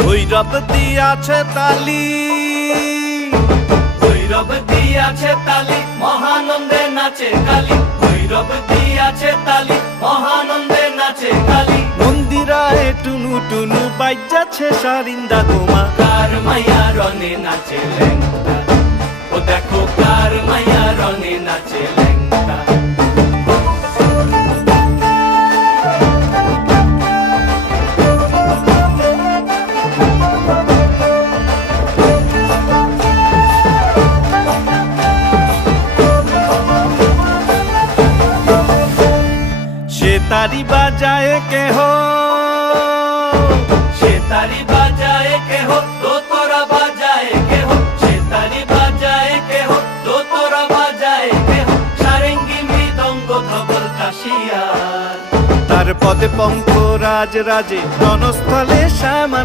ভৈরব দিয়াছে তালি, ভৈরব দিয়াছে তালি, মহানন্দে নাচে কালী। ভৈরব দিয়াছে তালি, মহানন্দে নাচে কালী। মন্দিরায় টুনু টুনু বাজ্যাছে সারিন্দা গোমা। কার মাইয়া রনে নাচে ল্যাংটা, ও দেখো কার মাইয়া রনে নাচে ল্যাংটা। তারি বাজায় কেহ, সে তারি বাজায় কেহ, দোতরা বাজায় কেহ। সে তারি বাজায় কেহ, দোতরা বাজায় কেহ। সারেঙ্গি মৃদঙ্গ ধবল কাশিয়ার, তার পদে পঙ্ক রাজ রাজে রণস্থলে শ্যামানা।